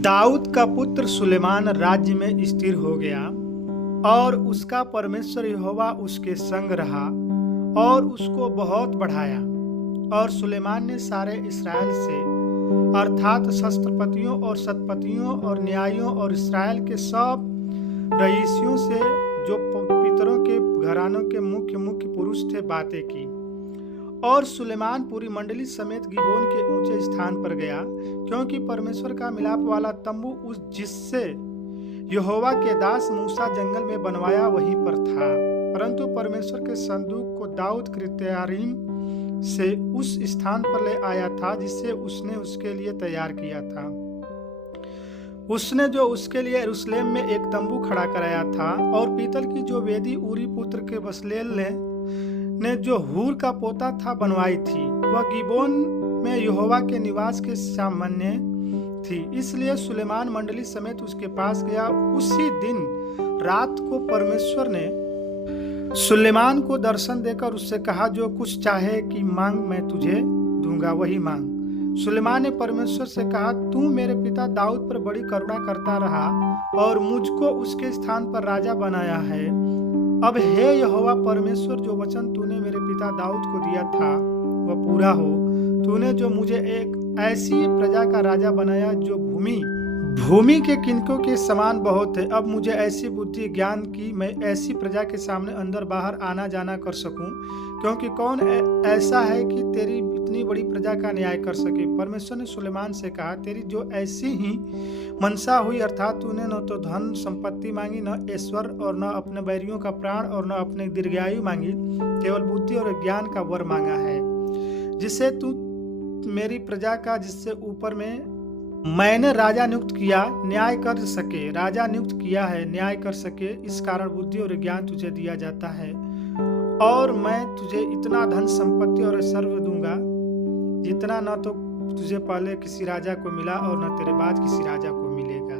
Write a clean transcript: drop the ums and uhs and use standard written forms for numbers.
दाऊद का पुत्र सुलेमान राज्य में स्थिर हो गया और उसका परमेश्वर यहोवा उसके संग रहा और उसको बहुत बढ़ाया। और सुलेमान ने सारे इस्राएल से अर्थात शस्त्रपतियों और शतपतियों और न्यायियों और इस्राएल के सब रईसियों से जो पितरों के घरानों के मुख्य मुख्य पुरुष थे बातें की। और सुलेमान पूरी मंडली समेत गिबोन के ऊंचे स्थान पर गया, क्योंकि परमेश्वर का मिलाप वाला तंबू उस जिससे यहोवा के दास मूसा जंगल में बनवाया वहीं पर था। परंतु परमेश्वर के संदूक को दाऊद किर्यतायीम से उस स्थान पर ले आया था जिससे उसने उसके लिए तैयार किया था। उसने जो उसके लिए यरूशलेम में एक तंबू खड़ा कराया था, और पीतल की जो वेदी ऊरी पुत्र के बसलेल ने जो हूर का पोता था बनवाई थी, वह गिबोन में यहोवा के निवास के सामने थी। इसलिए सुलेमान मंडली समेत उसके पास गया। उसी दिन रात को परमेश्वर ने सुलेमान को दर्शन देकर उससे कहा, जो कुछ चाहे कि मांग, मैं तुझे दूंगा, वही मांग। सुलेमान ने परमेश्वर से कहा, तू मेरे पिता दाऊद पर बड़ी करुणा करता रहा और मुझको उसके स्थान पर राजा बनाया है। अब हे यहोवा परमेश्वर, जो वचन तूने मेरे पिता दाऊद को दिया था वह पूरा हो। तूने जो मुझे एक ऐसी प्रजा का राजा बनाया जो भूमि के किनकों के समान बहुत है। अब मुझे ऐसी बुद्धि ज्ञान की मैं ऐसी प्रजा के सामने अंदर बाहर आना जाना कर सकूं, क्योंकि कौन ऐसा है कि तेरी इतनी बड़ी प्रजा का न्याय कर सके। परमेश्वर ने सुलेमान से कहा, तेरी जो ऐसी ही मनसा हुई, अर्थात तूने न तो धन संपत्ति मांगी, न ऐश्वर, और न अपने बैरियों का प्राण, और न अपने दीर्घायु मांगी, केवल बुद्धि और ज्ञान का वर मांगा है, जिससे तू मेरी प्रजा का, जिससे ऊपर में मैंने राजा नियुक्त किया, न्याय कर सके। राजा नियुक्त किया है, न्याय कर सके। इस कारण बुद्धि और ज्ञान तुझे दिया जाता है, और मैं तुझे इतना धन संपत्ति और सर्व दूंगा जितना न तो तुझे पहले किसी राजा को मिला और न तेरे बाद किसी राजा को मिलेगा।